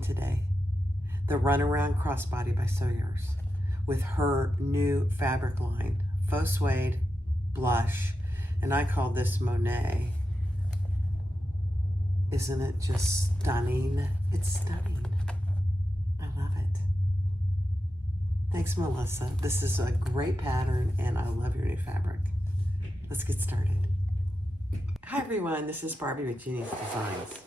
making today. The Runaround Crossbody by SewYours with her new fabric line, faux suede, blush, and I call this Monet. Isn't it just stunning? It's stunning. I love it. Thanks, Melissa. This is a great pattern and I love your new fabric. Let's get started. Hi everyone, this is Barbie with Jeannie's Designs.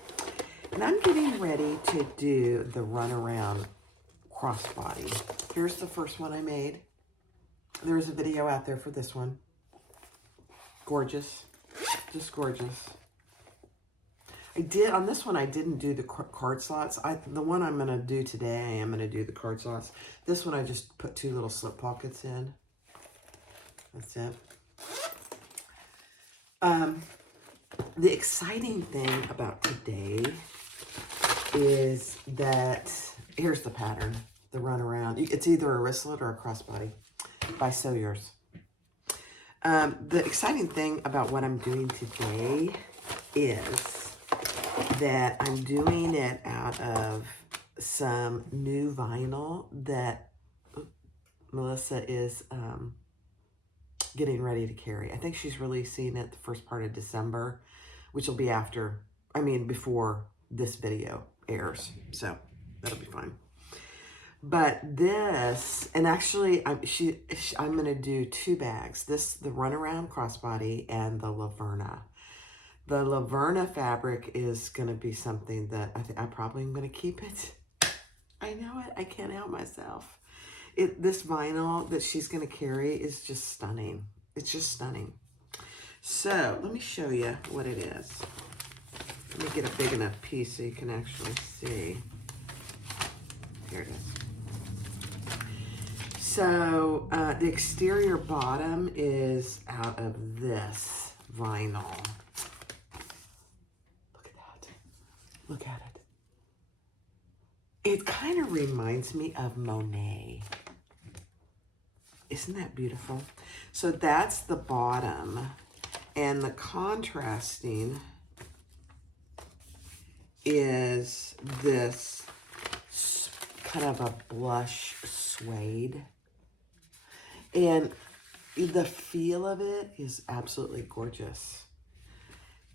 And I'm getting ready to do the Runaround Crossbody. Here's the first one I made. There's a video out there for this one. Gorgeous, just gorgeous. On this one, I didn't do the card slots. The one I'm gonna do today, I am gonna do the card slots. This one, I just put 2 little slip pockets in. That's it. The exciting thing about today is that, here's the pattern, the Runaround. It's either a wristlet or a crossbody by SewYours. The exciting thing about what I'm doing today is that I'm doing it out of some new vinyl that Melissa is getting ready to carry. I think she's releasing it the first part of December, which will be before this video airs. So that'll be fine. But this, and actually I'm going to do 2 bags. The Runaround Crossbody and the Laverna. The Laverna fabric is going to be something that I probably am going to keep it. I know it. I can't help myself. This vinyl that she's going to carry is just stunning. It's just stunning. So let me show you what it is. Let me get a big enough piece so you can actually see. Here it is. So the exterior bottom is out of this vinyl. Look at that. Look at it. It kind of reminds me of Monet. Isn't that beautiful? So that's the bottom. And the contrasting is this kind of a blush suede. And the feel of it is absolutely gorgeous.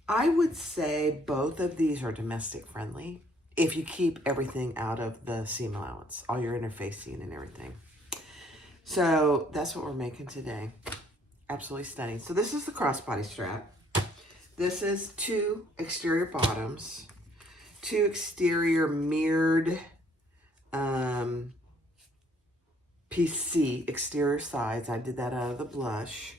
I would say both of these are domestic friendly if you keep everything out of the seam allowance, all your interfacing and everything. So that's what we're making today. Absolutely stunning. So this is the crossbody strap. This is 2 exterior bottoms, 2 exterior mirrored PC exterior sides. I did that out of the blush.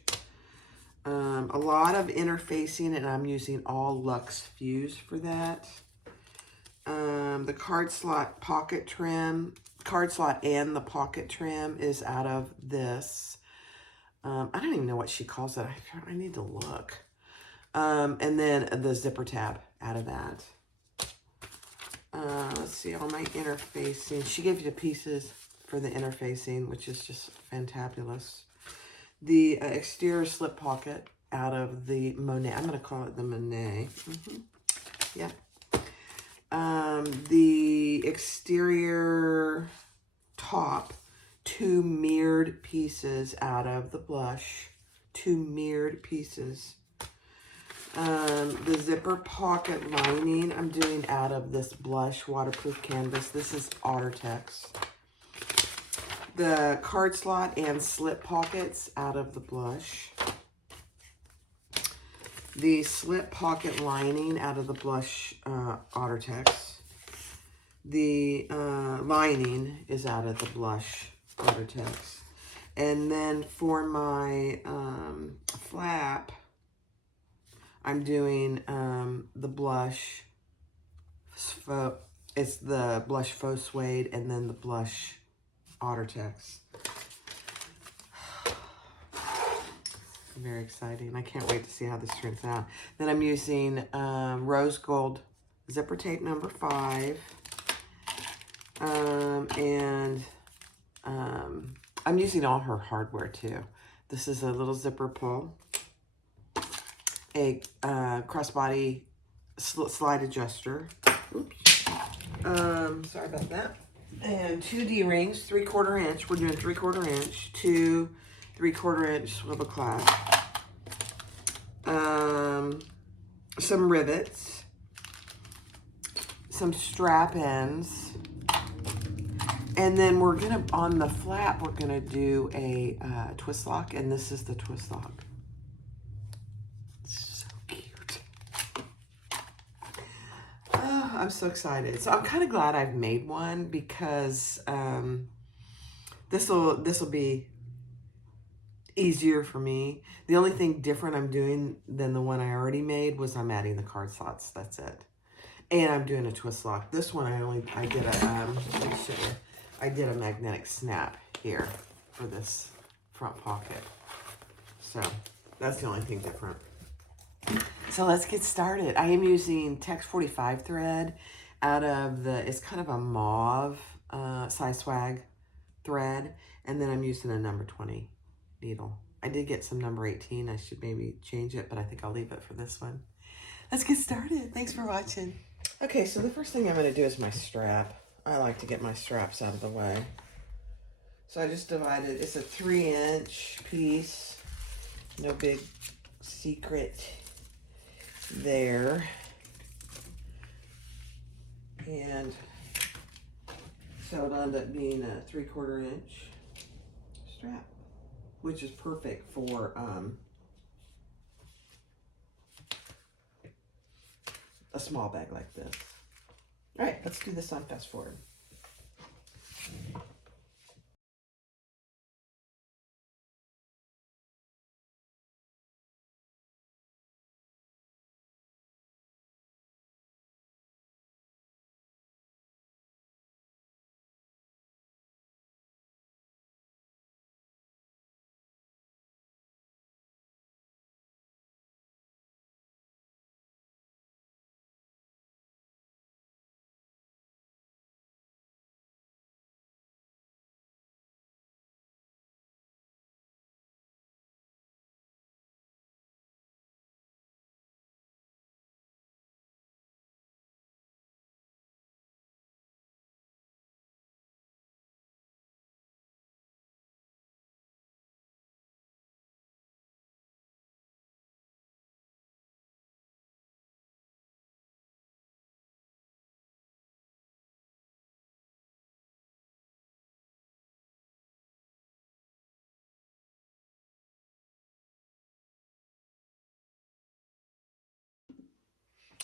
A lot of interfacing, and I'm using all Luxe Fuse for that. The card slot pocket trim, card slot and the pocket trim is out of this. I don't even know what she calls it. I need to look. And then the zipper tab out of that. Let's see, all my interfacing. She gave you the pieces for the interfacing, which is just fantabulous. The exterior slip pocket out of the Monet. I'm going to call it the Monet. Yep. The exterior top, 2 mirrored pieces out of the blush. 2 mirrored pieces. The zipper pocket lining I'm doing out of this blush waterproof canvas. This is Ottertex. The card slot and slip pockets out of the blush. The slip pocket lining out of the blush Ottertex. The lining is out of the blush Ottertex. And then for my flap, I'm doing the blush. It's the blush faux suede and then the blush Ottertex. Very exciting. I can't wait to see how this turns out. Then I'm using rose gold zipper tape number 5. I'm using all her hardware too. This is a little zipper pull, a crossbody slide adjuster. Oops. Sorry about that. And 2 D-rings, 3/4 inch. We're doing 3/4 inch. 2 3/4 inch swivel clasp. Some rivets. Some strap ends. And then we're gonna, on the flap, we're gonna do a twist lock, and this is the twist lock. So cute. Oh, I'm so excited. So I'm kind of glad I've made one because this will be easier for me. The only thing different I'm doing than the one I already made was I'm adding the card slots. That's it. And I'm doing a twist lock. This one I did a let me show you. I did a magnetic snap here for this front pocket. So that's the only thing different. So let's get started. I am using Tex 45 thread out of it's kind of a mauve size swag thread. And then I'm using a number 20 needle. I did get some number 18. I should maybe change it, but I think I'll leave it for this one. Let's get started. Thanks for watching. Okay, so the first thing I'm going to do is my strap. I like to get my straps out of the way. So I just divided, it's a 3-inch piece. No big secret there. And so it ended up being a 3/4 inch strap, which is perfect for a small bag like this. All right, let's do this on fast forward.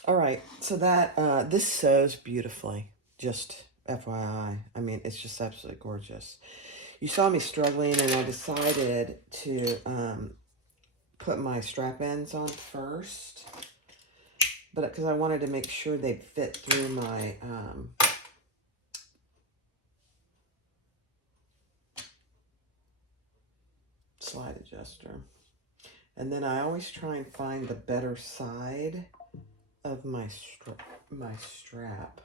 All right, so that this sews beautifully, just FYI. I mean, it's just absolutely gorgeous. You saw me struggling, and I decided to put my strap ends on first, but because I wanted to make sure they'd fit through my slide adjuster. And then I always try and find the better side of my strap.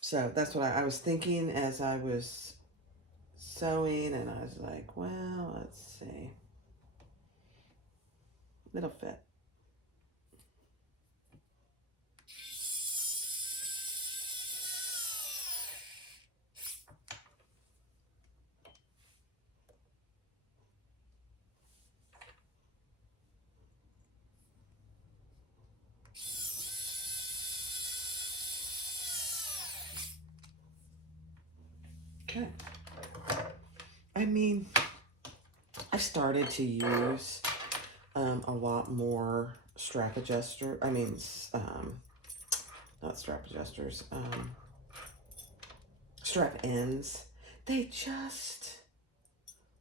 So that's what I was thinking as I was sewing, and I was like, well, let's see. It'll fit. Okay. I mean, I've started to use a lot more strap adjuster. I mean, not strap adjusters. Strap ends. They just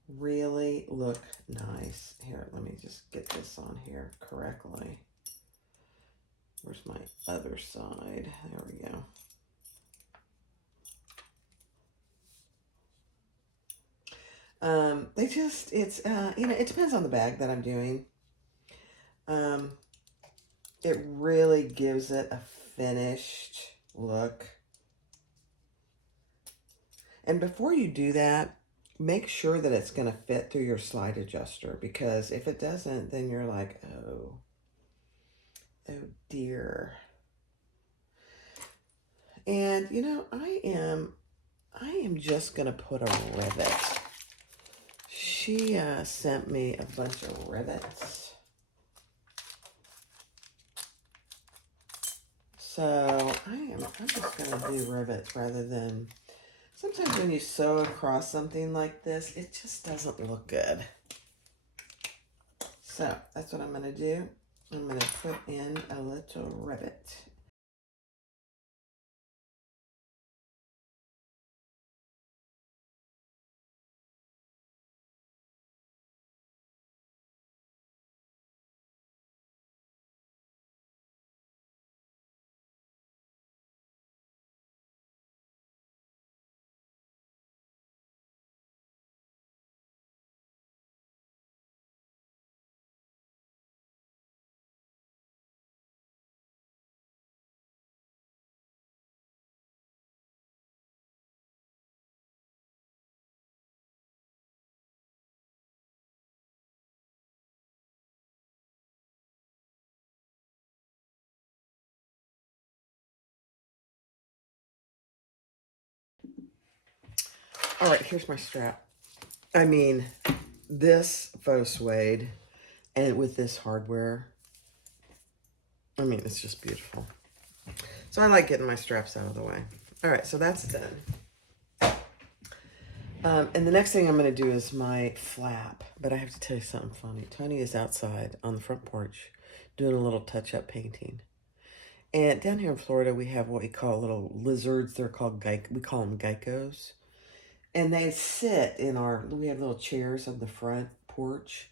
really look nice. Here, let me just get this on here correctly. Where's my other side? There we go. They just, it's, you know, it depends on the bag that I'm doing. It really gives it a finished look. And before you do that, make sure that it's going to fit through your slide adjuster, because if it doesn't, then you're like, oh. Oh dear. And you know, I am just gonna put a rivet. She sent me a bunch of rivets. So I'm just gonna do rivets rather than, sometimes when you sew across something like this, it just doesn't look good. So that's what I'm gonna do. I'm gonna put in a little rivet. All right, here's my strap. I mean, this faux suede and with this hardware, I mean, it's just beautiful. So I like getting my straps out of the way. All right, so that's done. And the next thing I'm going to do is my flap. But I have to tell you something funny. Tony is outside on the front porch doing a little touch-up painting. And down here in Florida, we have what we call little lizards. They're called we call them geckos. And they sit in we have little chairs on the front porch.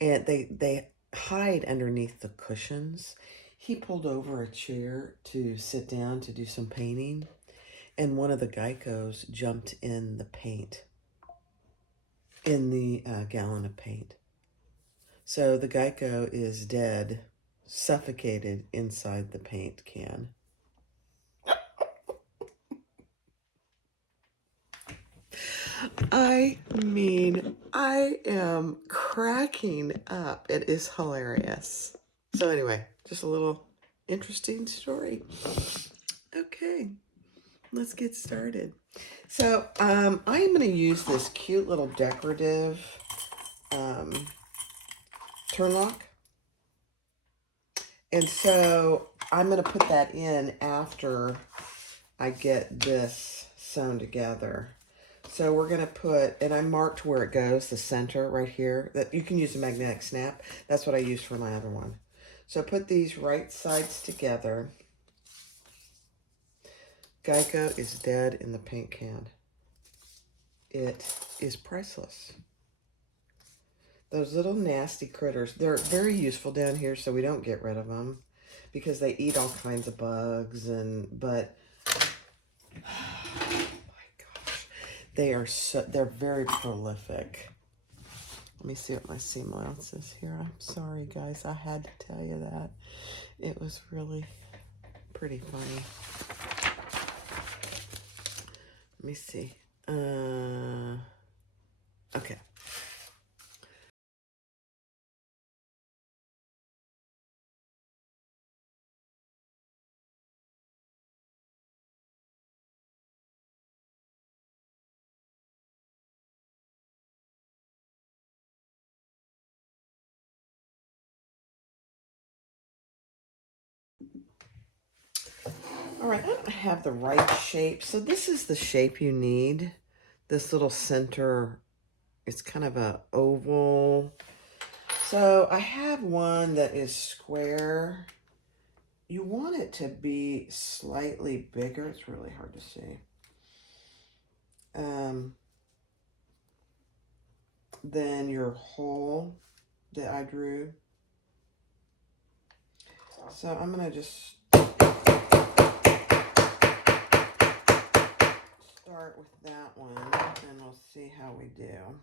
And they hide underneath the cushions. He pulled over a chair to sit down to do some painting. And one of the geckos jumped in the paint, in the gallon of paint. So the gecko is dead, suffocated inside the paint can. I mean, I am cracking up. It is hilarious. So anyway, just a little interesting story. Okay, let's get started. So I'm going to use this cute little decorative turn lock. And so I'm going to put that in after I get this sewn together. So we're going to put, and I marked where it goes, the center right here. That you can use a magnetic snap. That's what I used for my other one. So put these right sides together. Geico is dead in the paint can. It is priceless. Those little nasty critters, they're very useful down here, so we don't get rid of them because they eat all kinds of bugs, but oh my gosh, they're very prolific. Let me see what my seam allowance is here. I'm sorry, guys. I had to tell you that. It was really pretty funny. Let me see. Okay. All right, I don't have the right shape. So this is the shape you need. This little center, it's kind of a oval. So I have one that is square. You want it to be slightly bigger. It's really hard to see. Then your hole that I drew. So I'm going to just start with that one, and we'll see how we do.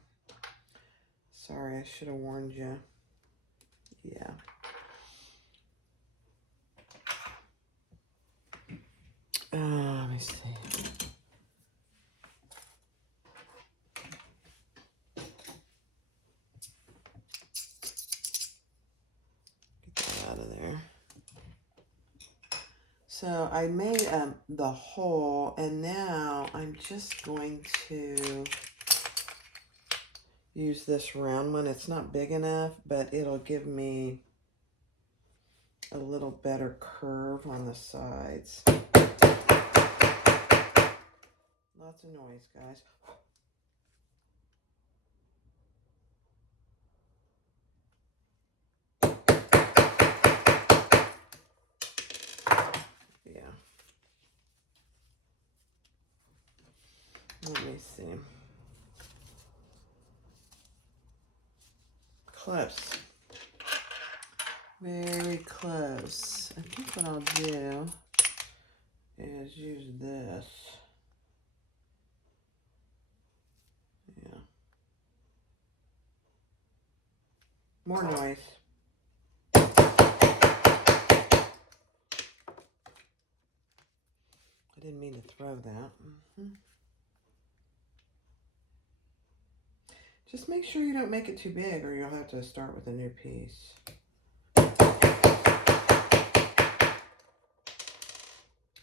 Sorry, I should have warned you. Yeah. Let me see. Get that out of there. So I made the hole, and now I'm just going to use this round one. It's not big enough, but it'll give me a little better curve on the sides. Lots of noise, guys. Yeah. Let me see. Close. Very close. I think what I'll do is use this. Yeah. More noise. I didn't mean to throw that. Just make sure you don't make it too big, or you'll have to start with a new piece.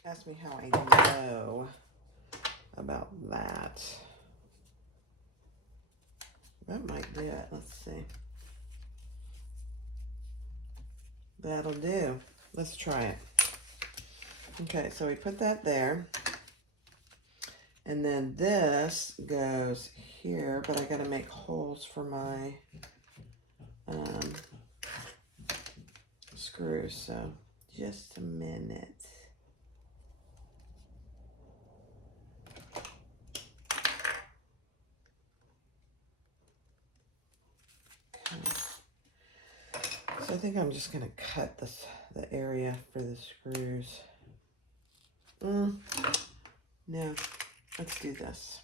Ask me how I know about that. That might do it. Let's see. That'll do. Let's try it. Okay, so we put that there. And then this goes here, but I got to make holes for my screws. So just a minute. So I think I'm just going to cut the area for the screws. No, let's do this.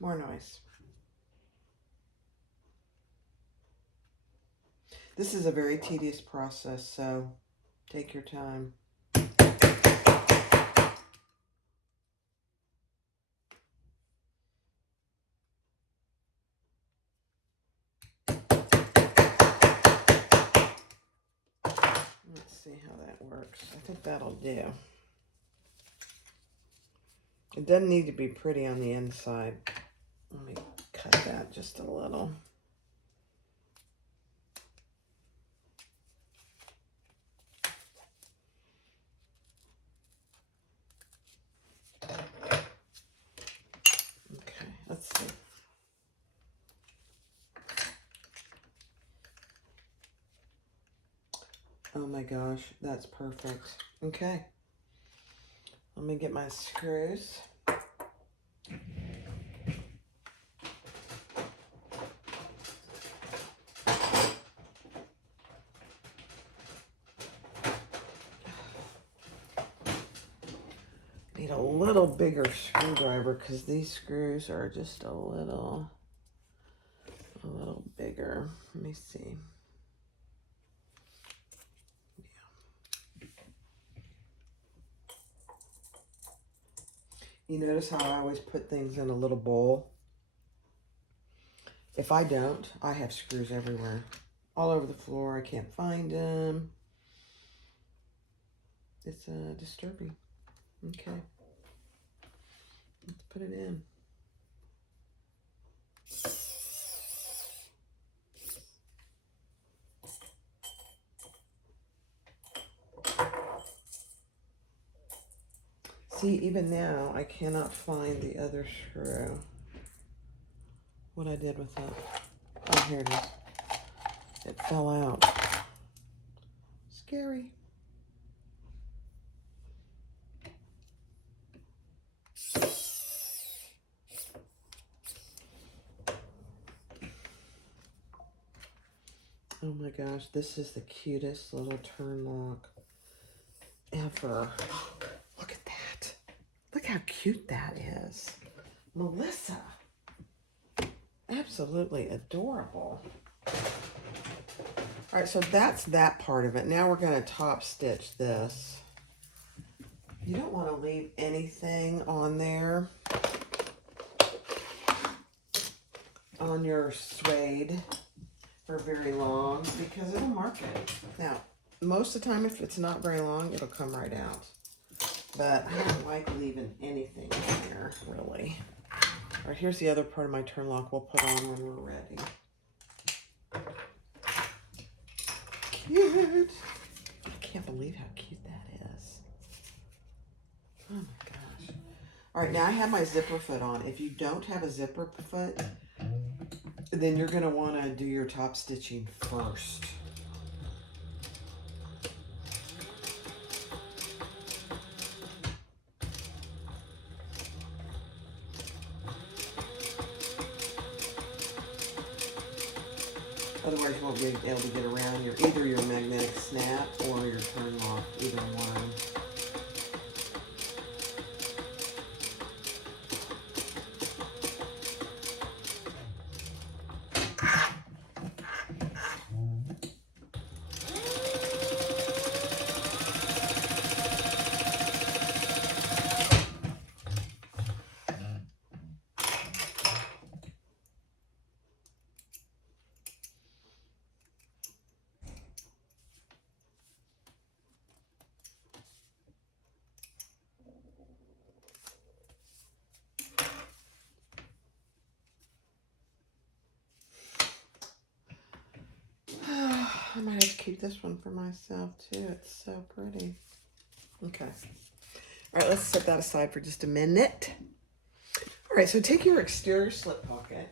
More noise. This is a very tedious process, so take your time. Let's see how that works. I think that'll do. It doesn't need to be pretty on the inside. Let me cut that just a little. Okay, let's see. Oh my gosh, that's perfect. Okay. Let me get my screws. Need a little bigger screwdriver because these screws are just a little bigger. Let me see. You notice how I always put things in a little bowl? If I don't, I have screws everywhere. All over the floor. I can't find them. It's disturbing. Okay. Let's put it in. See, even now, I cannot find the other screw. What I did with that. Oh, here it is. It fell out. Scary. Oh my gosh, this is the cutest little turn lock ever. Look at that. Look how cute that is. Melissa. Absolutely adorable. All right, so that's that part of it. Now we're going to top stitch this. You don't want to leave anything on there on your suede for very long because it'll mark it. Now, most of the time, if it's not very long, it'll come right out. but I don't like leaving anything in there, really. All right, here's the other part of my turn lock we'll put on when we're ready. Cute. I can't believe how cute that is. Oh my gosh. All right, now I have my zipper foot on. If you don't have a zipper foot, then you're going to want to do your top stitching first. Otherwise, you won't be able to get around either your magnetic snap or your turn lock, either one. I might have to keep this one for myself too. It's so pretty. Okay. All right, let's set that aside for just a minute. All right, so take your exterior slip pocket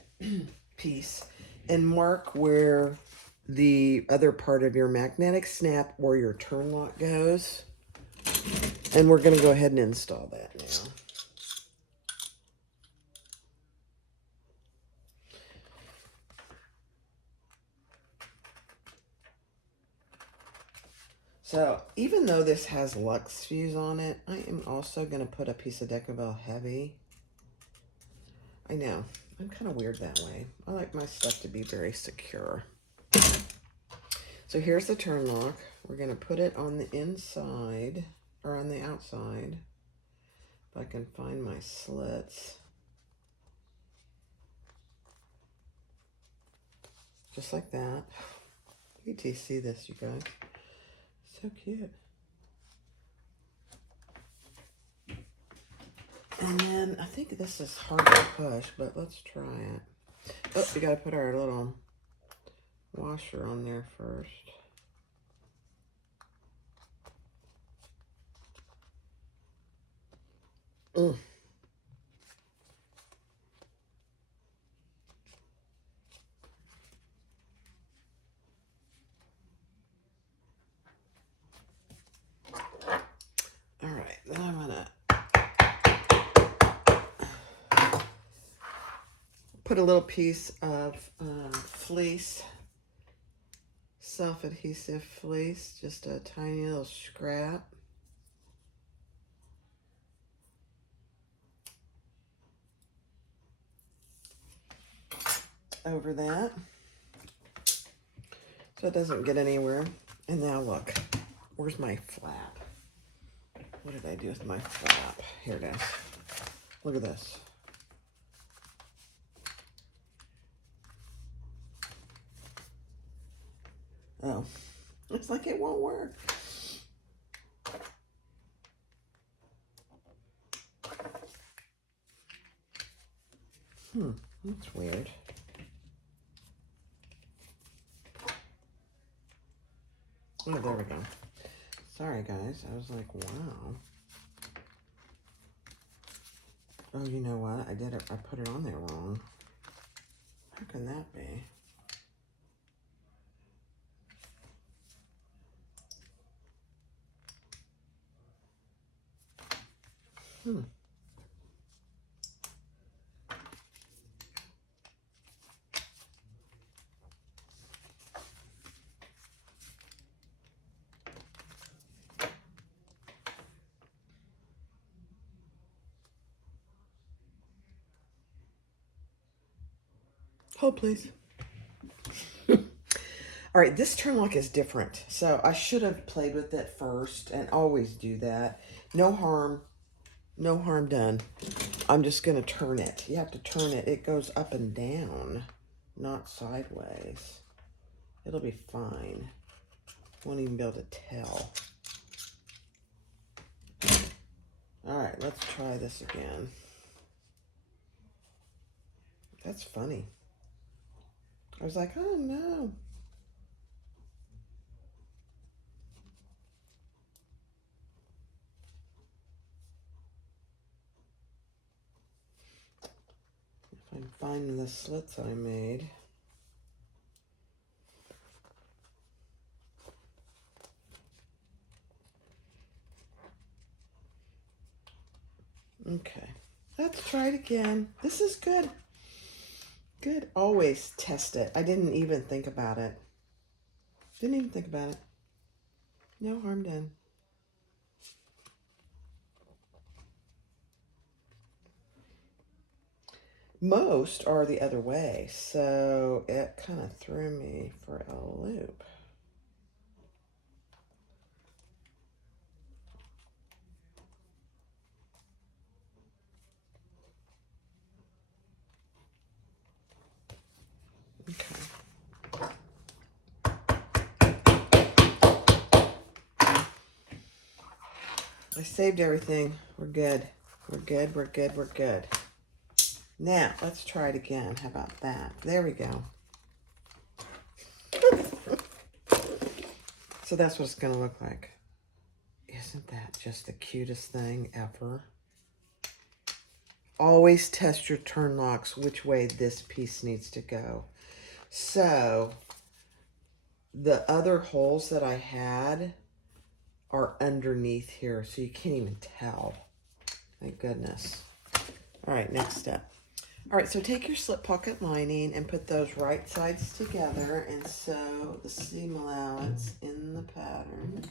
piece and mark where the other part of your magnetic snap or your turn lock goes. And we're going to go ahead and install that now. So even though this has luxe fuse on it, I am also going to put a piece of Decibel Heavy. I know, I'm kind of weird that way. I like my stuff to be very secure. So here's the turn lock. We're going to put it on the inside, or on the outside. If I can find my slits. Just like that. Wait till you see this, you guys. So cute. And then I think this is hard to push, but let's try it. Oh, we got to put our little washer on there first. Mm. All right, then I'm gonna put a little piece of fleece, self-adhesive fleece, just a tiny little scrap. Over that, so it doesn't get anywhere. And now look, where's my flap? What did I do with my flap? Here it is. Look at this. Oh, looks like it won't work. That's weird. Oh, there we go. Sorry, guys. I was like, wow. Oh, you know what? I did it. I put it on there wrong. How can that be? Hold, please. All right, this turn lock is different. So I should have played with it first and always do that. No harm done. I'm just going to turn it. You have to turn it. It goes up and down, not sideways. It'll be fine. Won't even be able to tell. All right, let's try this again. That's funny. I was like, oh no. If I can find the slits I made. Okay, let's try it again. This is good. Good. Always test it. I didn't even think about it. Didn't even think about it. No harm done. Most are the other way, so it kind of threw me for a loop. Okay. I saved everything. We're good. We're good, we're good, we're good. Now, let's try it again. How about that? There we go. So that's what it's going to look like. Isn't that just the cutest thing ever? Always test your turn locks which way this piece needs to go. So, the other holes that I had are underneath here, so you can't even tell. Thank goodness. All right, next step. All right, so take your slip pocket lining and put those right sides together and sew the seam allowance in the pattern.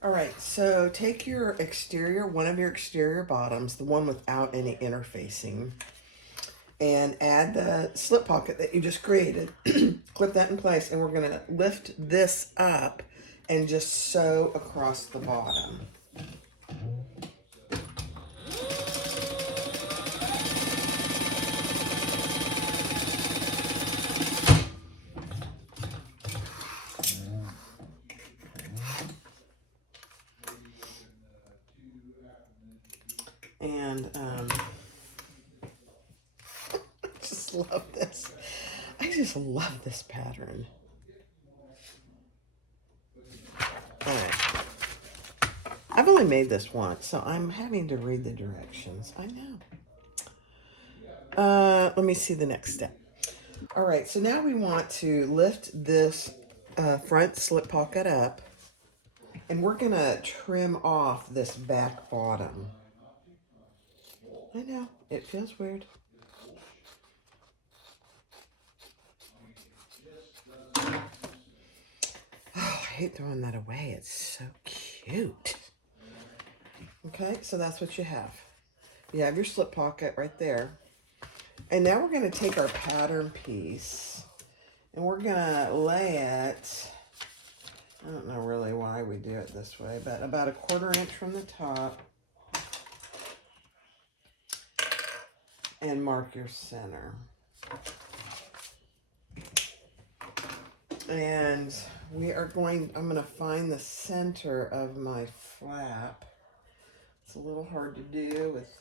All right, so take your exterior, one of your exterior bottoms, the one without any interfacing, and add the slip pocket that you just created. Clip that in place, and we're gonna lift this up and just sew across the bottom. And I just love this. I just love this pattern. All right. I've only made this once, so I'm having to read the directions. I know. Let me see the next step. All right, so now we want to lift this front slip pocket up, and we're going to trim off this back bottom. I know, it feels weird. Oh, I hate throwing that away. It's so cute. Okay, so that's what you have. You have your slip pocket right there. And now we're going to take our pattern piece, and we're going to lay it, I don't know really why we do it this way, but about 1/4 inch from the top. And mark your center. And we are going, I'm going to find the center of my flap. It's a little hard to do with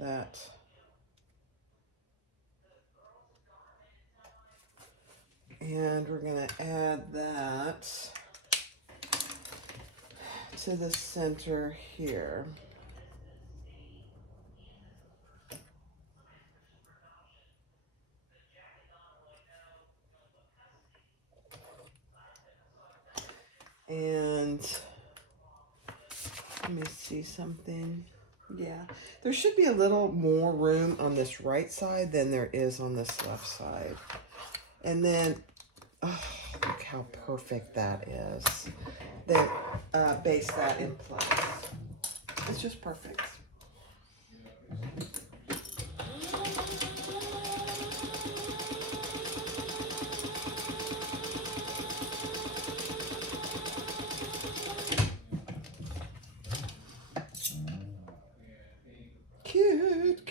that. And we're going to add that to the center here. And let me see something. Yeah, there should be a little more room on this right side than there is on this left side. And then, oh, look how perfect that is. Then base that in place. It's just perfect.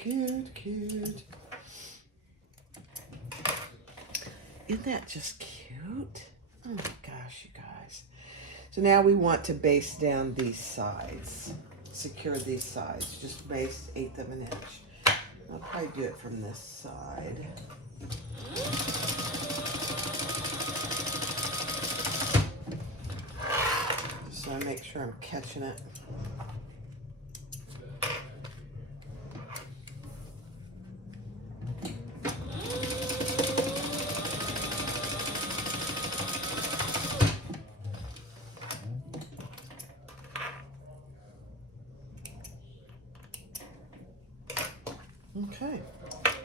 Cute, cute. Isn't that just cute? Oh my gosh, you guys. So now we want to base down these sides. Secure these sides. Just base 1/8 of an inch. I'll probably do it from this side. So I make sure I'm catching it. Okay,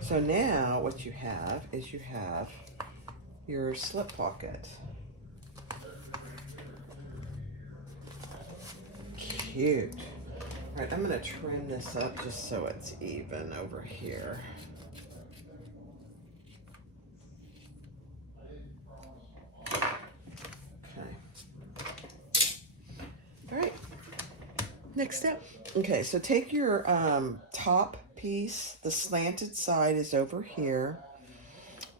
so now what you have is you have your slip pocket. Cute. All right, I'm going to trim this up just so it's even over here. Okay. All right. Next step. Okay, so take your top piece. The slanted side is over here.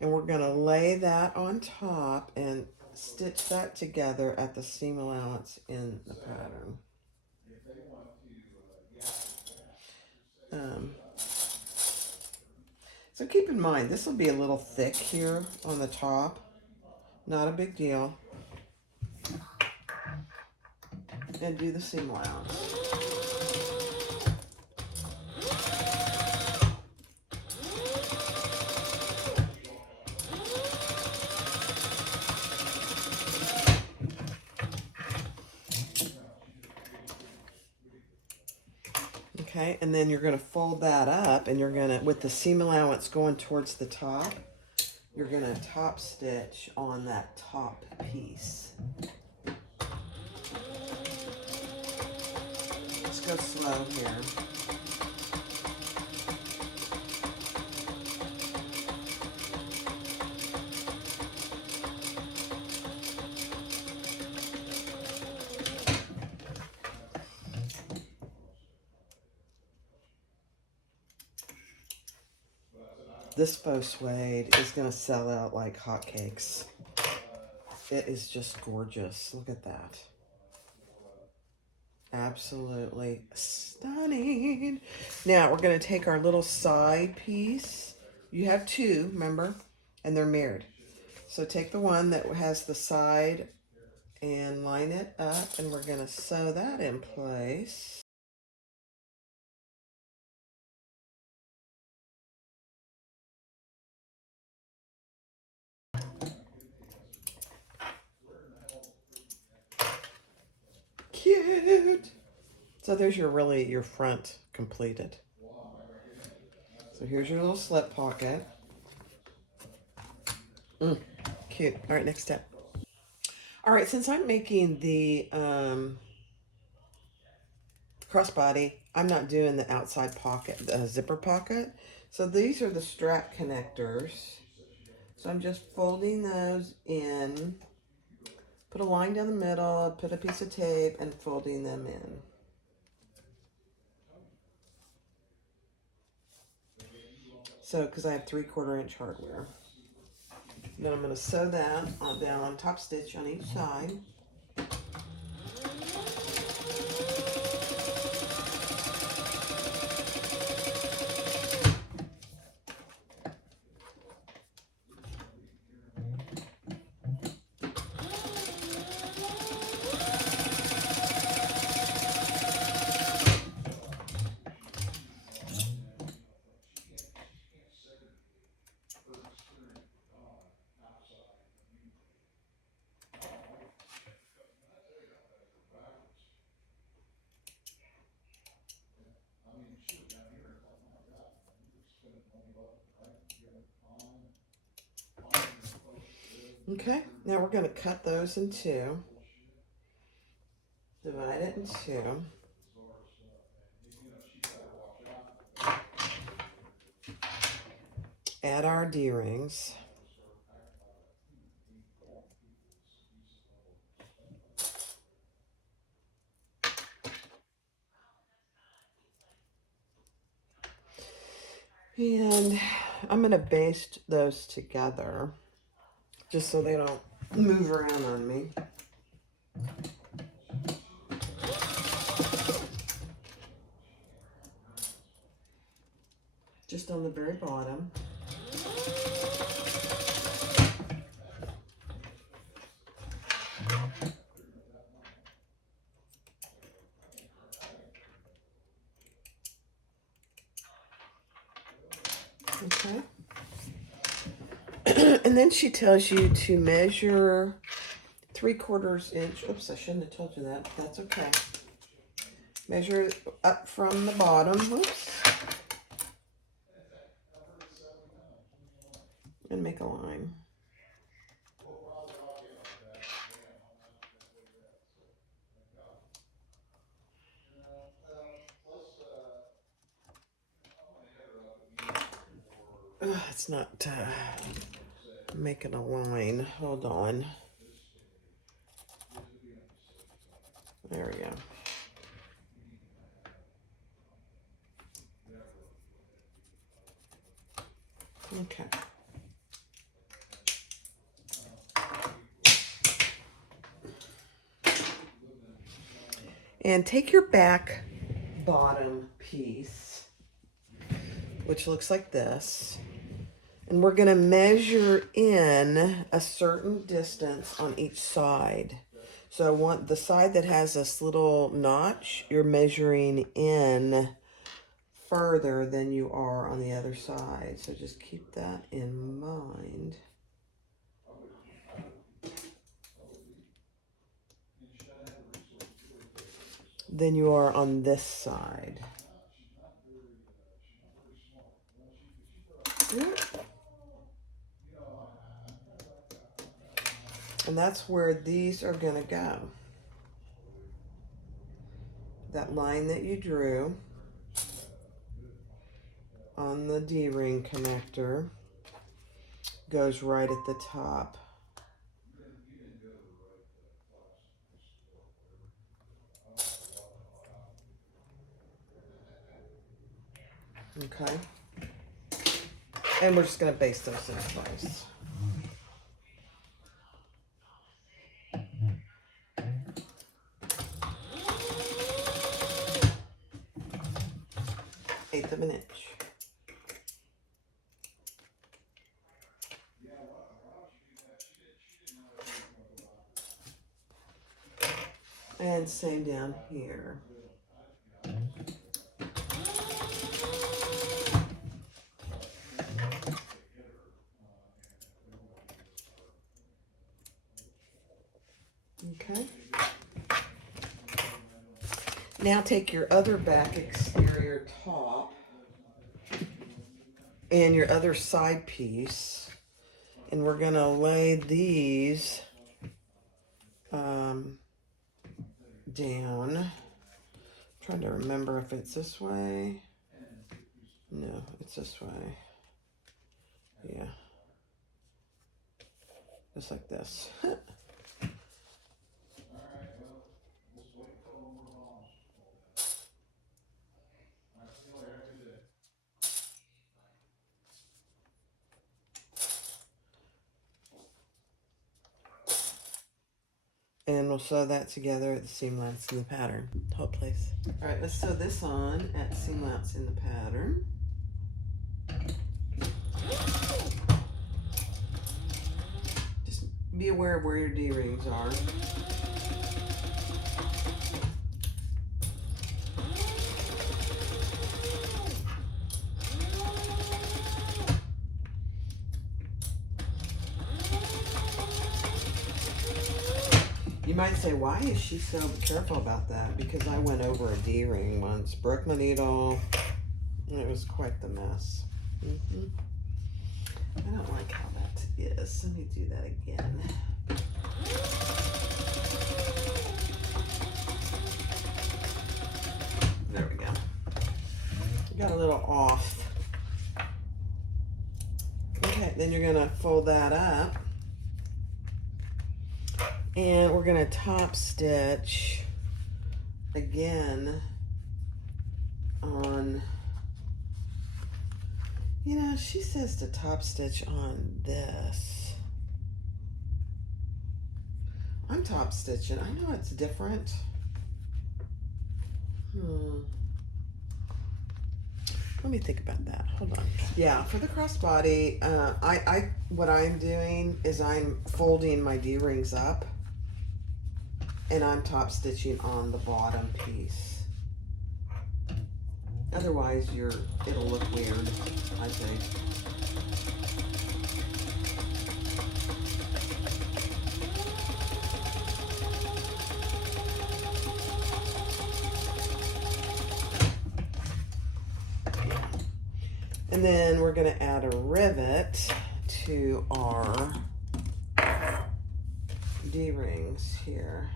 And we're going to lay that on top and stitch that together at the seam allowance in the pattern. So keep in mind, this will be a little thick here on the top. Not a big deal. And do the seam allowance. Okay, and then you're going to fold that up, and you're going to, with the seam allowance going towards the top, you're going to top stitch on that top piece. Let's go slow here. This faux suede is going to sell out like hotcakes. It is just gorgeous. Look at that. Absolutely stunning. Now we're going to take our little side piece. You have two, remember? And they're mirrored. So take the one that has the side and line it up, and we're going to sew that in place. Cute. So there's your front completed. So here's your little slip pocket. Cute. All right, next step. All right, since I'm making the crossbody, I'm not doing the outside pocket, the zipper pocket. So these are the strap connectors. So I'm just folding those in. Put a line down the middle, put a piece of tape, and folding them in. So, because I have 3/4 inch hardware. Then I'm going to sew that down on top stitch on each side. Okay, now we're going to cut those in two. Divide it in two. Add our D-rings. And I'm going to baste those together just so they don't move around on me. Just on the very bottom. Okay. And then she tells you to measure 3/4 inch. Oops, I shouldn't have told you that. That's okay. Measure up from the bottom. Oops. And make a line. It's not making a line. Hold on. There we go. Okay. And take your back bottom piece, which looks like this, and we're going to measure in a certain distance on each side. So I want the side that has this little notch, you're measuring in further than you are on the other side. So just keep that in mind. Than you are on this side. Yep. And that's where these are going to go. That line that you drew on the D-ring connector goes right at the top. Okay. And we're just going to baste those in place. Eighth of an inch. And same down here. Okay. Now take your other back exterior top and your other side piece, and we're going to lay these down. I'm trying to remember if it's this way. No, it's this way. Yeah. Just like this. And we'll sew that together at the seam allowance in the pattern. Hold place. All right, let's sew this on at seam allowance in the pattern. Just be aware of where your D-rings are. You might say, why is she so careful about that? Because I went over a D-ring once, broke my needle, and it was quite the mess. I don't like how that is. Let me do that again. There we go. Got a little off. Okay, then you're gonna fold that up. And we're going to top stitch again on You know, she says to top stitch on this. I'm top stitching. I know it's different. Let me think about that. Hold on. Yeah, for the crossbody, what I'm doing is I'm folding my D-rings up, and I'm top stitching on the bottom piece. Otherwise, it'll look weird, I think. And then we're going to add a rivet to our D-rings here.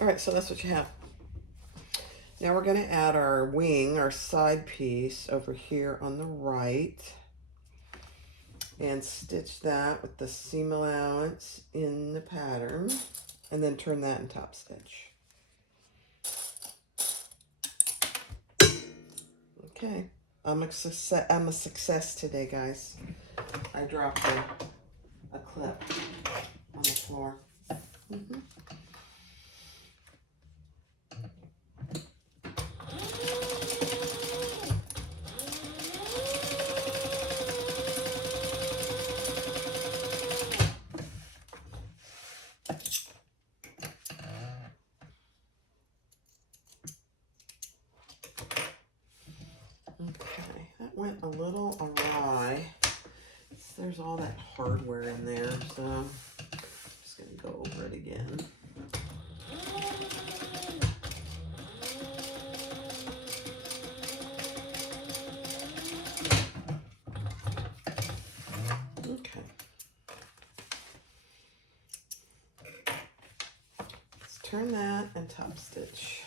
All right, so that's what you have. Now we're going to add our wing, our side piece over here on the right, and stitch that with the seam allowance in the pattern, and then turn that in top stitch. Okay, I'm a success today, guys. I dropped a clip on the floor. Okay, that went a little awry. There's all that hardware in there, so I'm just going to go over it again. Okay. Let's turn that and top stitch.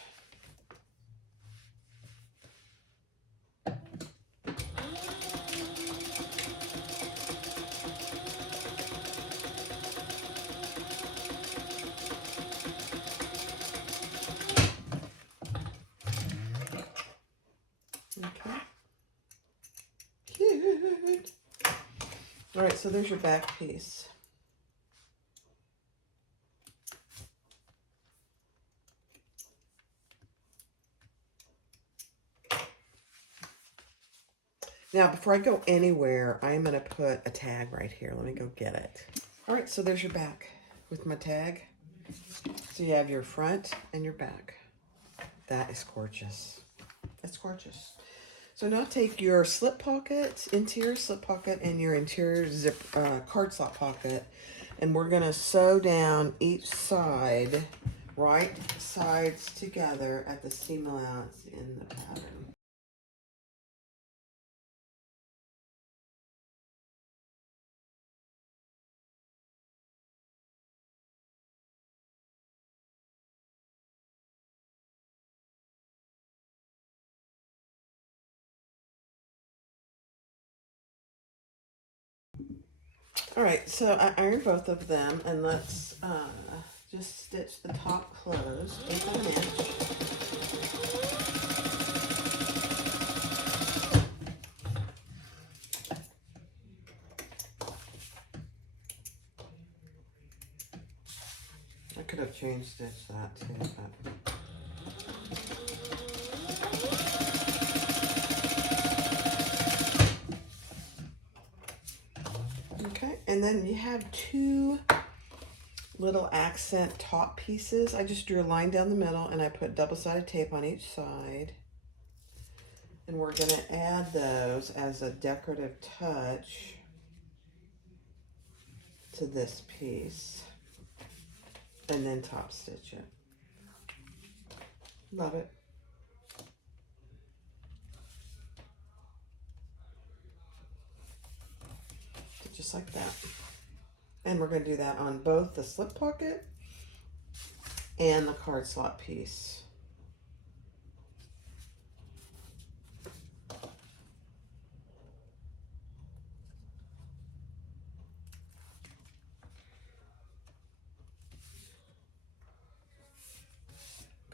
Okay. Cute. All right, so there's your back piece. Now, before I go anywhere, I am going to put a tag right here. Let me go get it. All right, so there's your back with my tag. So you have your front and your back. That is gorgeous. That's gorgeous. So now take your slip pocket, interior slip pocket, and your interior zip card slot pocket, and we're going to sew down each side, right sides together at the seam allowance in the pattern. All right, so I ironed both of them, and let's just stitch the top closed, 1/8 of an inch. I could have chain stitched that too, but okay, and then you have two little accent top pieces. I just drew a line down the middle and I put double-sided tape on each side. And we're going to add those as a decorative touch to this piece. And then top stitch it. Love it. Just like that. And we're going to do that on both the slip pocket and the card slot piece.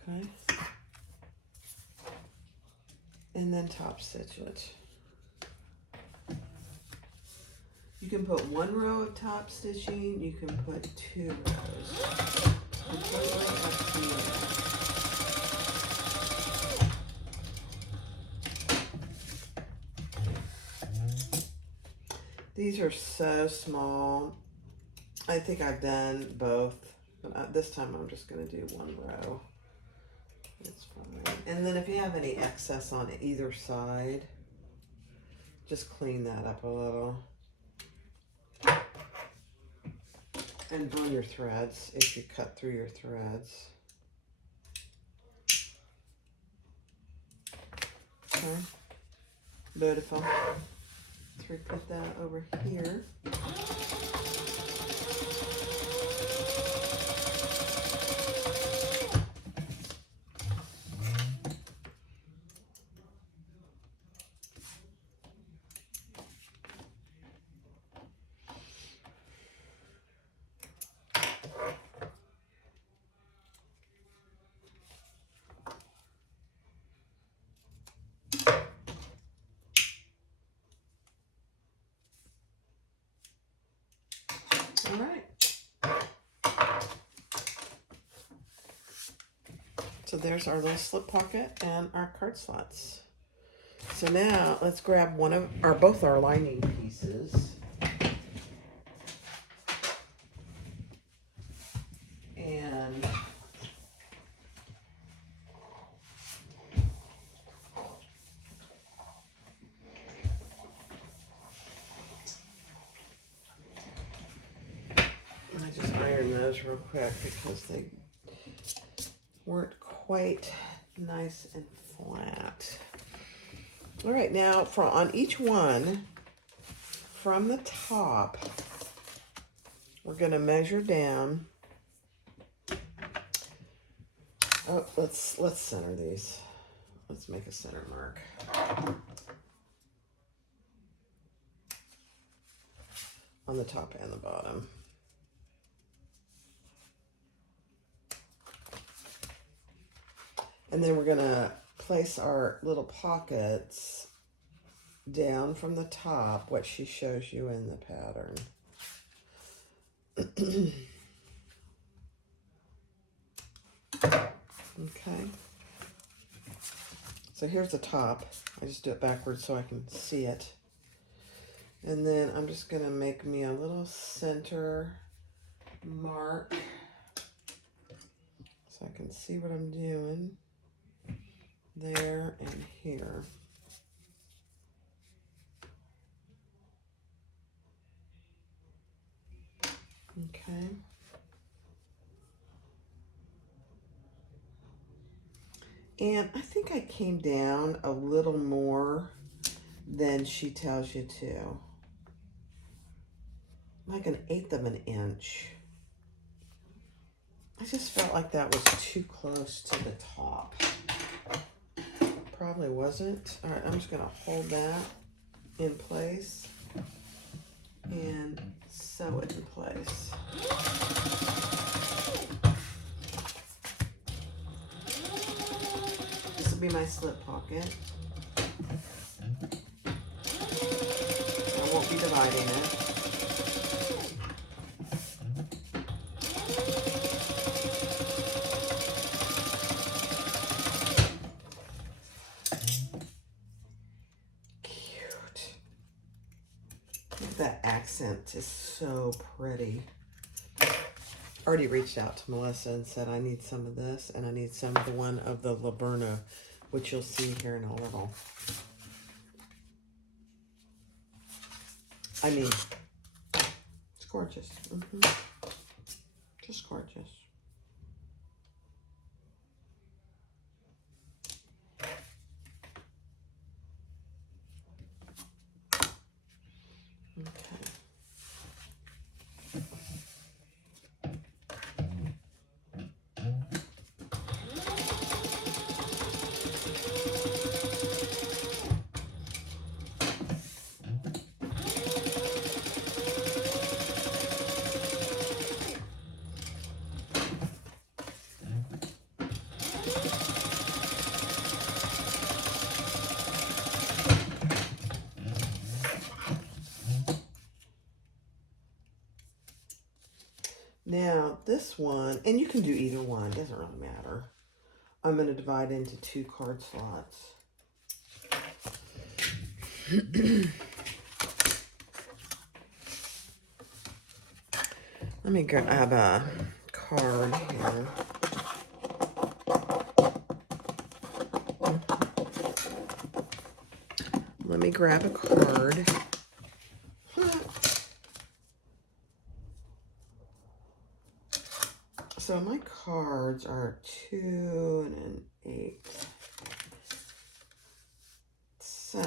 Okay. And then top stitch it. You can put 1 row of top stitching, you can put 2 rows. Completely up to you. These are so small. I think I've done both, but this time I'm just going to do 1 row. It's fine. And then if you have any excess on either side, just clean that up a little. And burn your threads if you cut through your threads. Okay, beautiful. Let's repeat that over here. All right. So there's our little slip pocket and our card slots. So now let's grab both our lining pieces. And I just ironed those real quick because they weren't quite nice and flat. All right, now on each one, from the top, we're going to measure down. Oh, let's center these. Let's make a center mark. On the top and the bottom. And then we're going to place our little pockets down from the top, what she shows you in the pattern. Okay. So here's the top. I just do it backwards so I can see it. And then I'm just going to make me a little center mark so I can see what I'm doing there and here. Okay. And I think I came down a little more than she tells you to. Like 1/8 of an inch. I just felt like that was too close to the top. Probably wasn't. All right, I'm just gonna hold that in place and sew it in place. This will be my slip pocket. I won't be dividing it. That accent is so pretty. Already reached out to Melissa and said I need some of this and I need some of the one of the Laverna, which you'll see here in a little. I mean, it's gorgeous. Just gorgeous. this one, and you can do either one, doesn't really matter. I'm going to divide into 2 card slots. Let me grab a card here. Let me grab a card. So my cards are 2 and an 8. So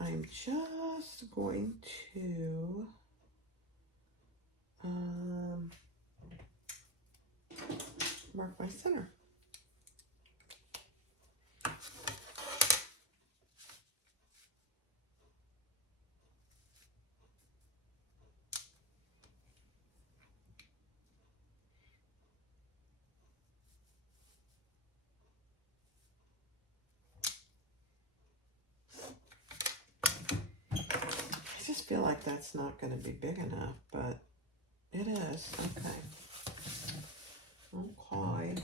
I'm just going to mark my center. I just feel like that's not going to be big enough, but it is. Okay. Okay.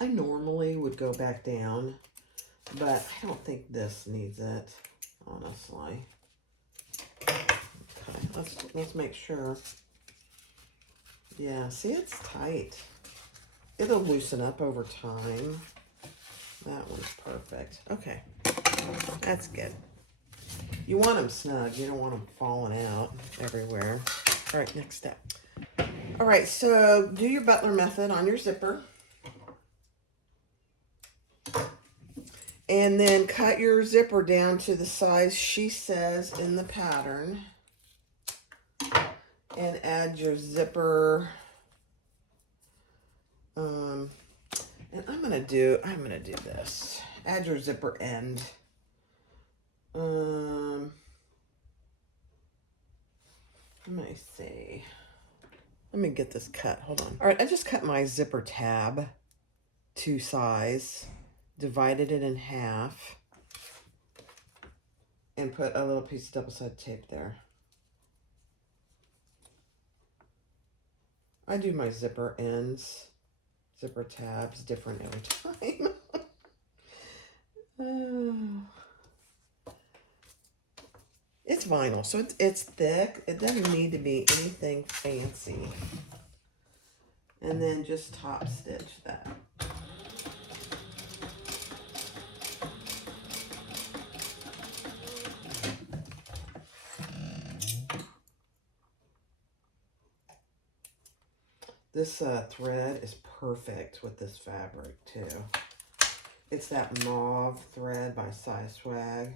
I normally would go back down, but I don't think this needs it, honestly. Okay, let's make sure. Yeah, see, it's tight. It'll loosen up over time. That one's perfect. Okay, that's good. You want them snug. You don't want them falling out everywhere. All right, next step. All right, so do your Butler method on your zipper. And then cut your zipper down to the size she says in the pattern. And add your zipper. And I'm gonna do this. Add your zipper end. Let me see. Let me get this cut. Hold on. All right, I just cut my zipper tab to size, divided it in half, and put a little piece of double-sided tape there. I do my zipper ends, zipper tabs different every time. It's vinyl, so it's thick. It doesn't need to be anything fancy. And then just top stitch that. This thread is perfect with this fabric too. It's that mauve thread by SewYours.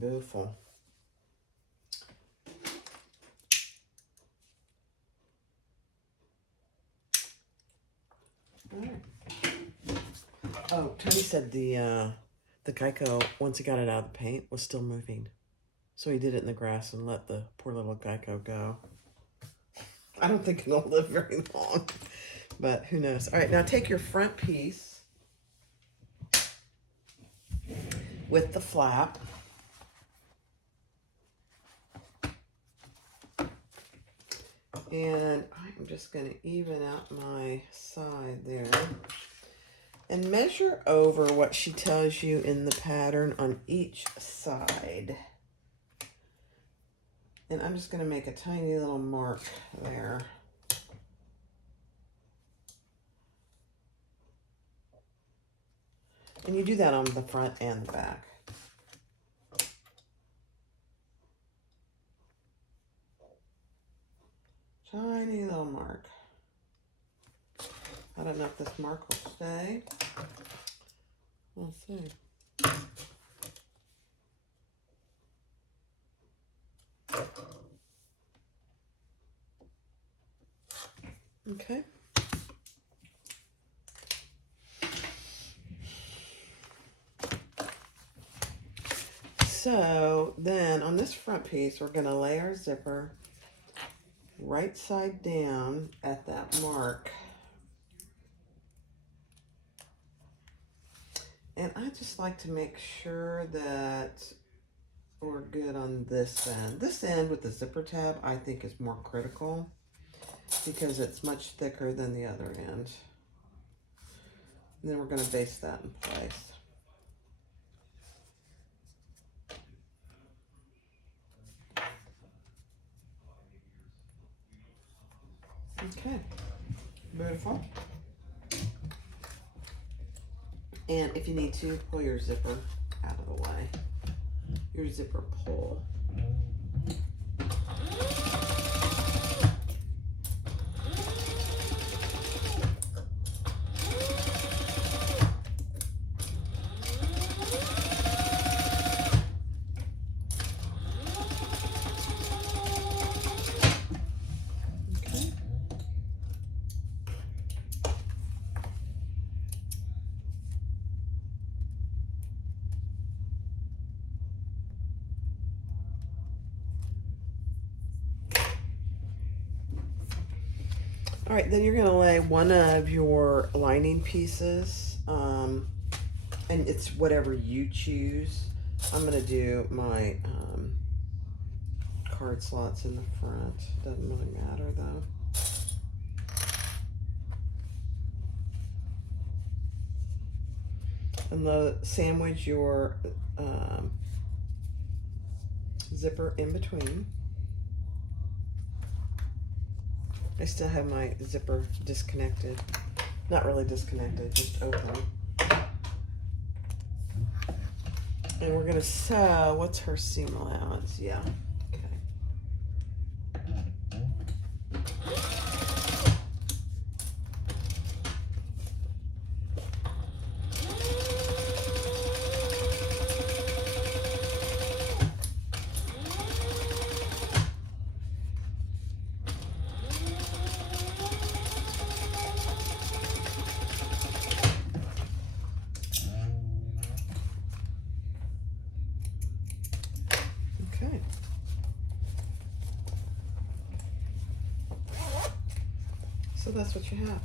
Beautiful. All right. Oh, Tony said the Geico, once he got it out of the paint, was still moving. So he did it in the grass and let the poor little Geico go. I don't think it'll live very long, but who knows. All right, now take your front piece with the flap. And I'm just going to even out my side there. And measure over what she tells you in the pattern on each side. And I'm just going to make a tiny little mark there. And you do that on the front and the back. Tiny little mark. I don't know if this mark will stay. We'll see. Okay. so then on this front piece, we're going to lay our zipper right side down at that mark. And I just like to make sure that we're good on this end. This end with the zipper tab, I think, is more critical because it's much thicker than the other end. And then we're going to base that in place. Okay, beautiful. And if you need to, pull your zipper out of the way. Your zipper pull. All right, then you're going to lay one of your lining pieces, and it's whatever you choose. I'm going to do my card slots in the front. Doesn't really matter, though. And sandwich your zipper in between. I still have my zipper disconnected. Not really disconnected, just open. And we're gonna sew, what's her seam allowance? Yeah, okay. So that's what you have.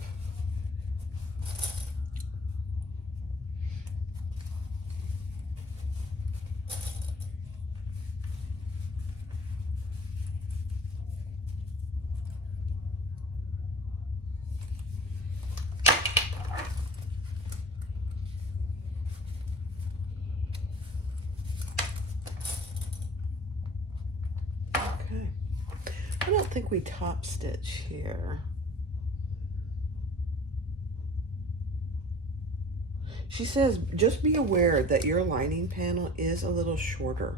Okay. I don't think we top stitch here. She says, just be aware that your lining panel is a little shorter.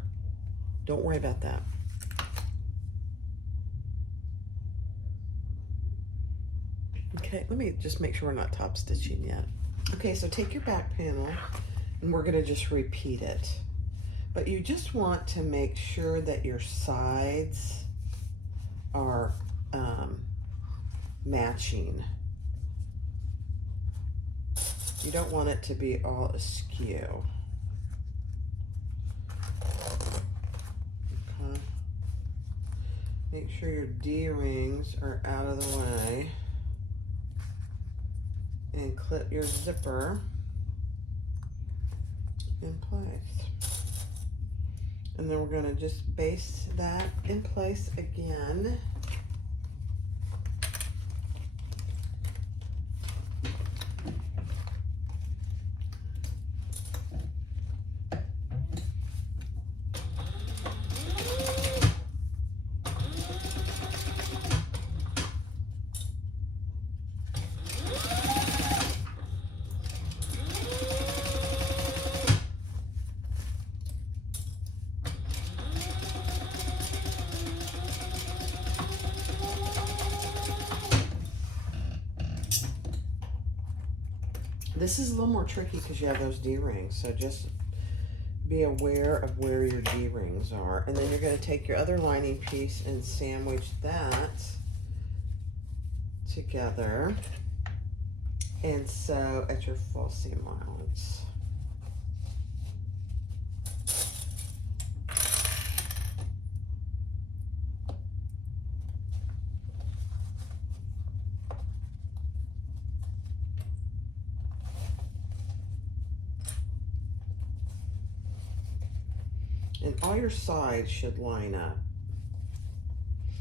Don't worry about that. Okay, let me just make sure we're not top stitching yet. Okay, so take your back panel and we're gonna just repeat it. But you just want to make sure that your sides are matching. You don't want it to be all askew. Okay. Make sure your D-rings are out of the way. And clip your zipper in place. And then we're going to just base that in place again. This is a little more tricky because you have those D-rings, so just be aware of where your D-rings are. And then you're going to take your other lining piece and sandwich that together and sew at your full seam allowance. And all your sides should line up.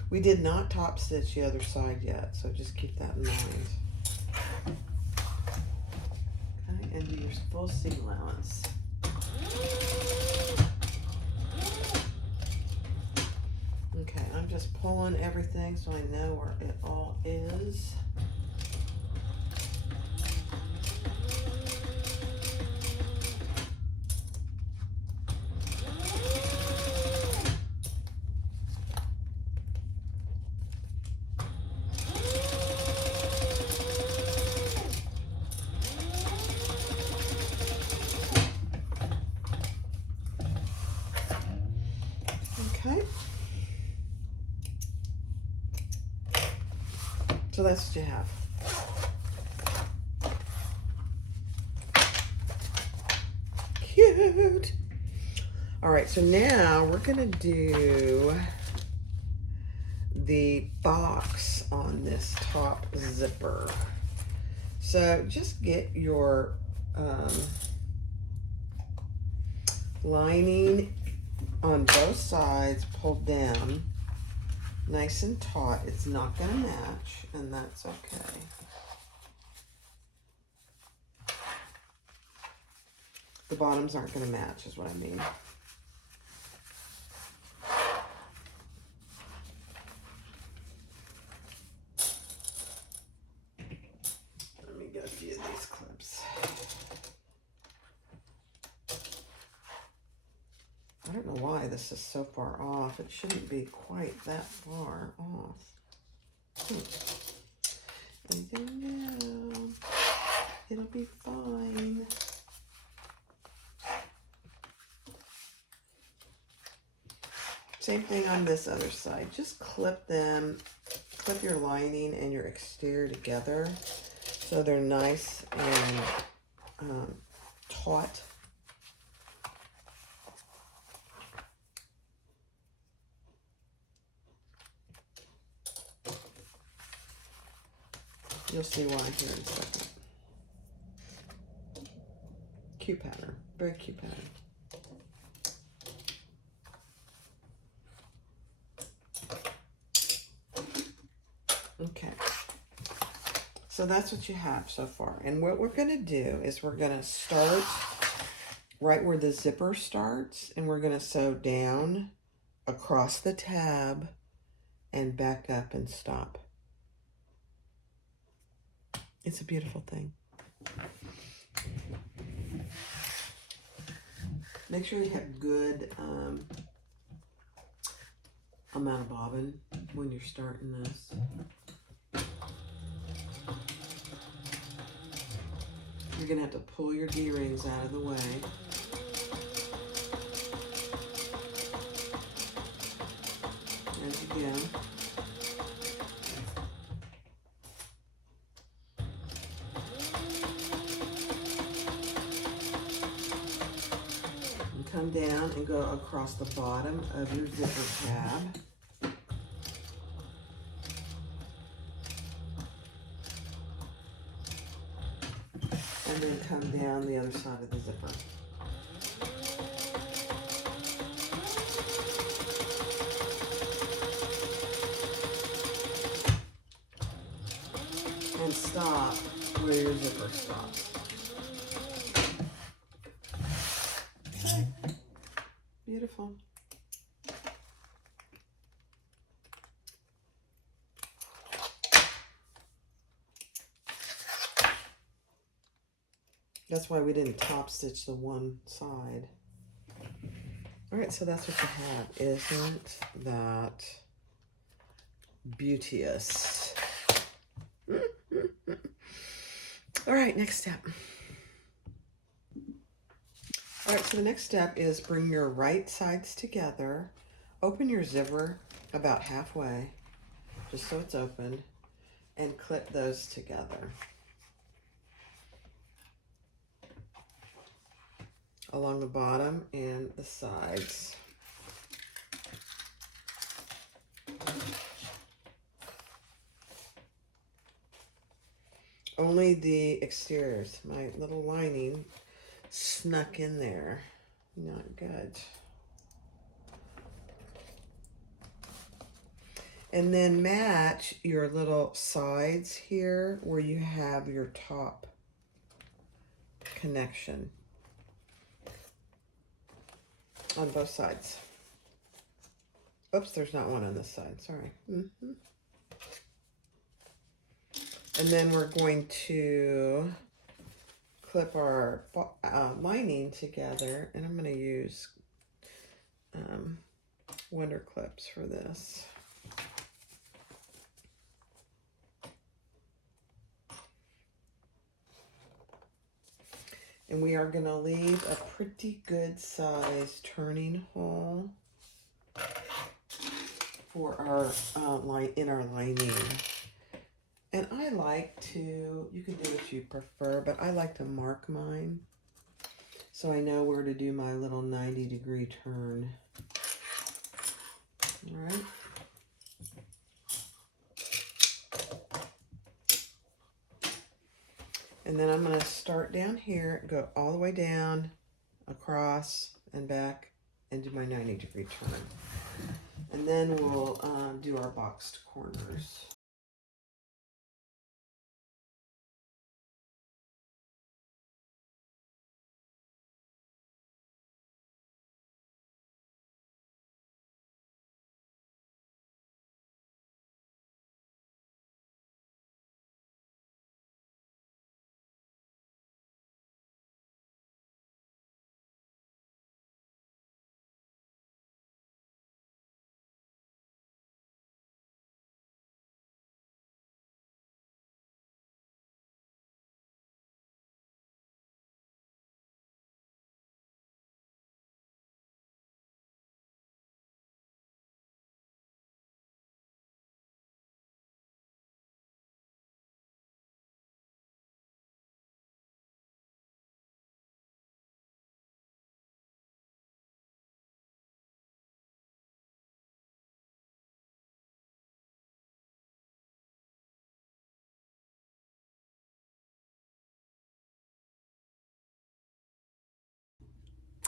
We did not top stitch the other side yet, so just keep that in mind. Okay, and do your full seam allowance. Okay, I'm just pulling everything so I know where it all is. Okay. So that's what you have. Cute. All right, so now we're gonna do the box on this top zipper. So just get your lining on both sides pulled down nice and taut. It's not going to match, and that's okay. The bottoms aren't going to match is what I mean. Let me get a few of these clips. I don't know why this is so far off. It shouldn't be quite that far off. And then it'll be fine. Same thing on this other side. Just clip them, clip your lining and your exterior together so they're nice and taut. You'll see why here in a second. Cute pattern, very cute pattern. Okay, so that's what you have so far. And what we're gonna do is we're gonna start right where the zipper starts, and we're gonna sew down across the tab and back up and stop. It's a beautiful thing. Make sure you have good amount of bobbin when you're starting this. You're gonna have to pull your D-rings out of the way. As you go. And come down and go across the bottom of your zipper tab. And then come down the other side of the zipper. And stop where your zipper stops. Okay. Beautiful. That's why we didn't top stitch the one side. All right, so that's what you have. Isn't that beauteous? All right, next step. All right, so the next step is bring your right sides together. Open your zipper about halfway, just so it's open, and clip those together along the bottom and the sides. Only the exteriors. My little lining snuck in there. Not good. And then match your little sides here where you have your top connection on both sides. Oops, there's not one on this side, sorry. And then we're going to clip our lining together, and I'm going to use Wonder Clips for this. And we are going to leave a pretty good size turning hole for our in our lining. And I like to, you can do what you prefer, but I like to mark mine so I know where to do my little 90-degree turn. All right. And then I'm going to start down here, go all the way down, across, and back, and do my 90-degree turn. And then we'll do our boxed corners.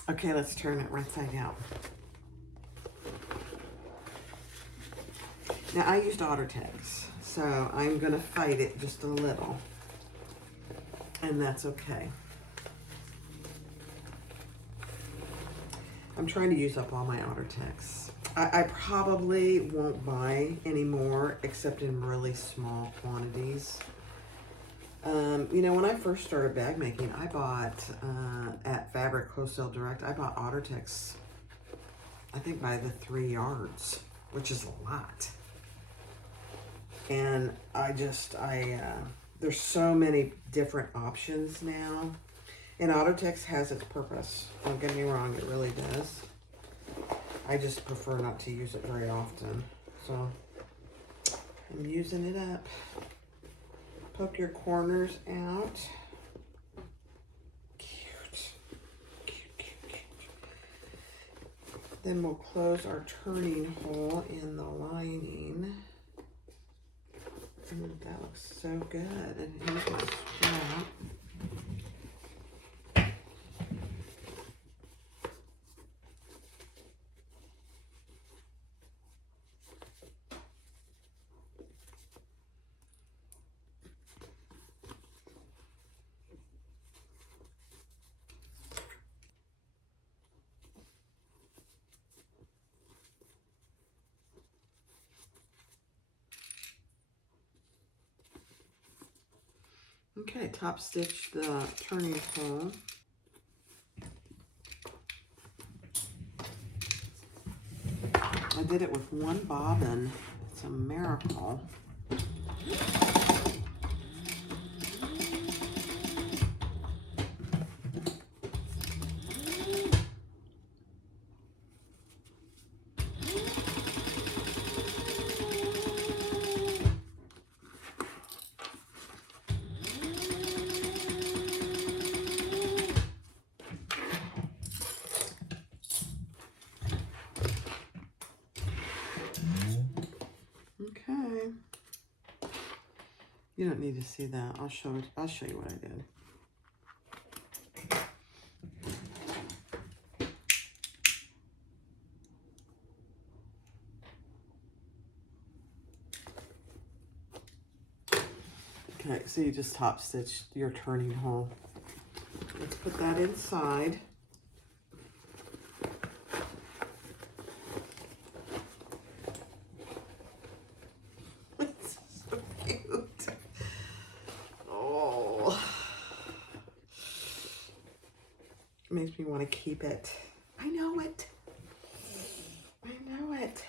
Okay, let's turn it right side out. Now I used Ottertex, so I'm gonna fight it just a little, and that's okay. I'm trying to use up all my Ottertex. I probably won't buy any more except in really small quantities. You know, when I first started bag making, I bought at Fabric Wholesale Direct, I bought Ottertex, I think by the 3 yards, which is a lot. And there's so many different options now. And Ottertex has its purpose. Don't get me wrong, it really does. I just prefer not to use it very often. So I'm using it up. Poke your corners out. Cute. Cute, cute, cute. Then we'll close our turning hole in the lining. And that looks so good. And here's my strap. Okay, top stitch the turning hole. I did it with one bobbin. It's a miracle. Okay. You don't need to see that. I'll show you what I did. Okay, so you just top stitch your turning hole. Let's put that inside. It's so cute. Oh, it makes me want to keep it. I know it. I know it.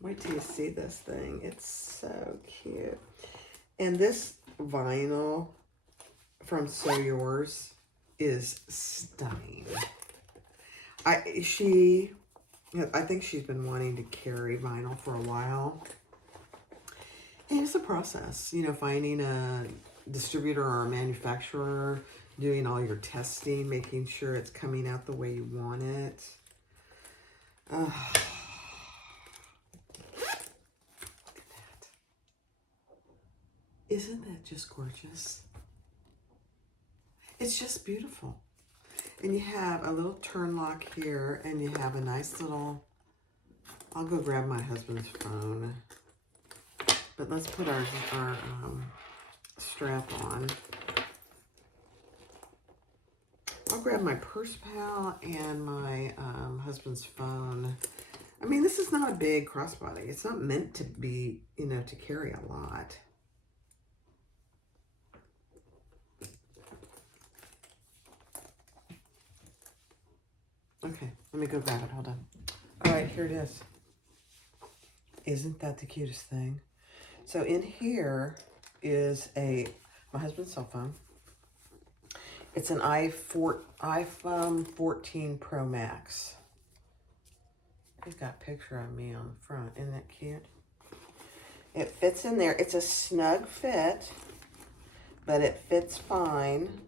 Wait till you see this thing. It's so cute. And this vinyl from SewYours is stunning. I think she's been wanting to carry vinyl for a while. And it's a process, you know, finding a distributor or a manufacturer, doing all your testing, making sure it's coming out the way you want it. Look at that. Isn't that just gorgeous? It's just beautiful. And you have a little turn lock here, and you have a nice little, I'll go grab my husband's phone. But let's put our strap on. I'll grab my purse pal and my husband's phone. I mean, this is not a big crossbody. It's not meant to be, you know, to carry a lot. Okay, let me go grab it. Hold on. All right, here it is. Isn't that the cutest thing? So in here is my husband's cell phone. It's an iPhone 14 Pro Max. He's got a picture of me on the front. Isn't that cute? It fits in there. It's a snug fit, but it fits fine,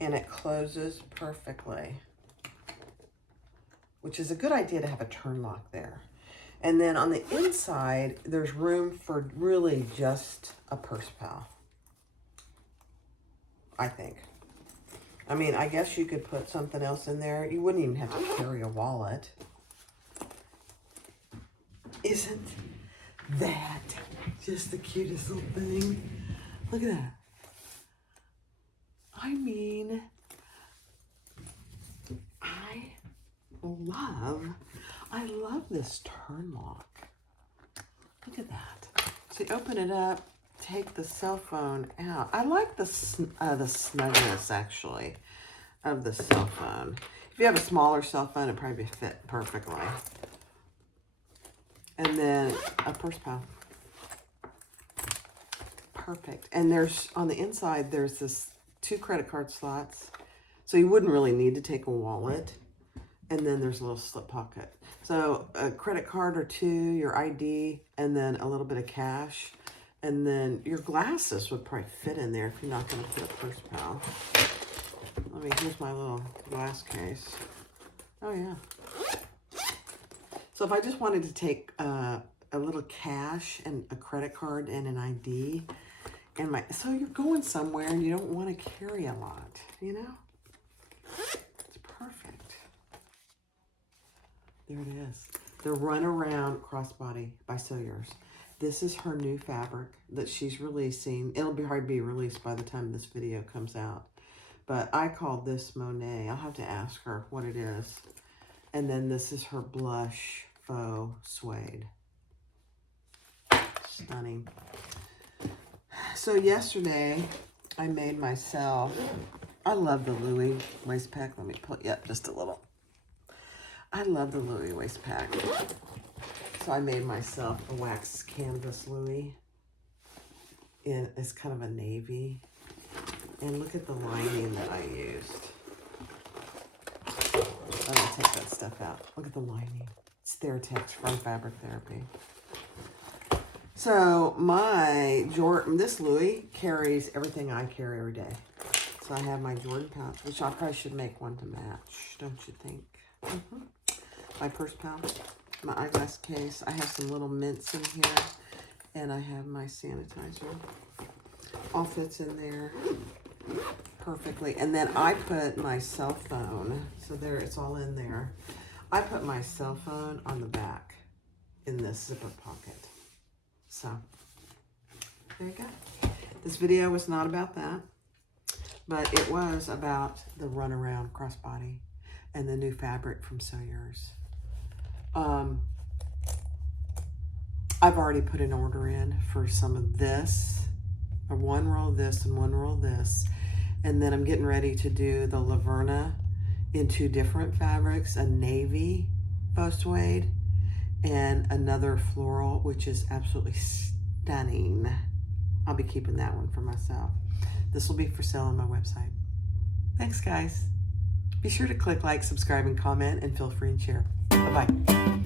and it closes perfectly, which is a good idea to have a turn lock there. And then on the inside, there's room for really just a purse pal, I think. I mean, I guess you could put something else in there. You wouldn't even have to carry a wallet. Isn't that just the cutest little thing? Look at that. I mean, I love this turn lock. Look at that. So you open it up, take the cell phone out. I like the snugness, actually, of the cell phone. If you have a smaller cell phone, it'd probably fit perfectly. And then a purse pal. Perfect. And there's, on the inside, there's this 2 credit card slots. So you wouldn't really need to take a wallet. And then there's a little slip pocket. So a credit card or 2, your ID, and then a little bit of cash. And then your glasses would probably fit in there if you're not going to put a purse pal. Here's my little glass case. Oh, yeah. So if I just wanted to take a little cash and a credit card and an ID, so you're going somewhere and you don't want to carry a lot, you know? It's perfect. There it is. The Runaround Crossbody by SewYours. This is her new fabric that she's releasing. It'll probably be released by the time this video comes out. But I call this Monet. I'll have to ask her what it is. And then this is her blush faux suede. Stunning. So yesterday, I made myself, I love the Louis waist pack. Let me put you up just a little. I love the Louis waist pack. So I made myself a wax canvas Louis. It's kind of a navy. And look at the lining that I used. I'm going to take that stuff out. Look at the lining. It's Theratex from Fabric Therapy. So this Louis carries everything I carry every day. So I have my Jordan pouch, which I probably should make one to match, don't you think? My purse pouch, my eyeglass case. I have some little mints in here, and I have my sanitizer. All fits in there perfectly. And then I put my cell phone, so there, it's all in there. I put my cell phone on the back in this zipper pocket. So there you go. This video was not about that, but it was about the runaround crossbody and the new fabric from SewYours. I've already put an order in for some of this, or one roll of this and one roll of this. And then I'm getting ready to do the Laverna in 2 different fabrics, a navy faux suede and another floral, which is absolutely stunning. I'll be keeping that one for myself. This will be for sale on my website. Thanks, guys. Be sure to click like, subscribe, and comment, and feel free and share. Bye-bye.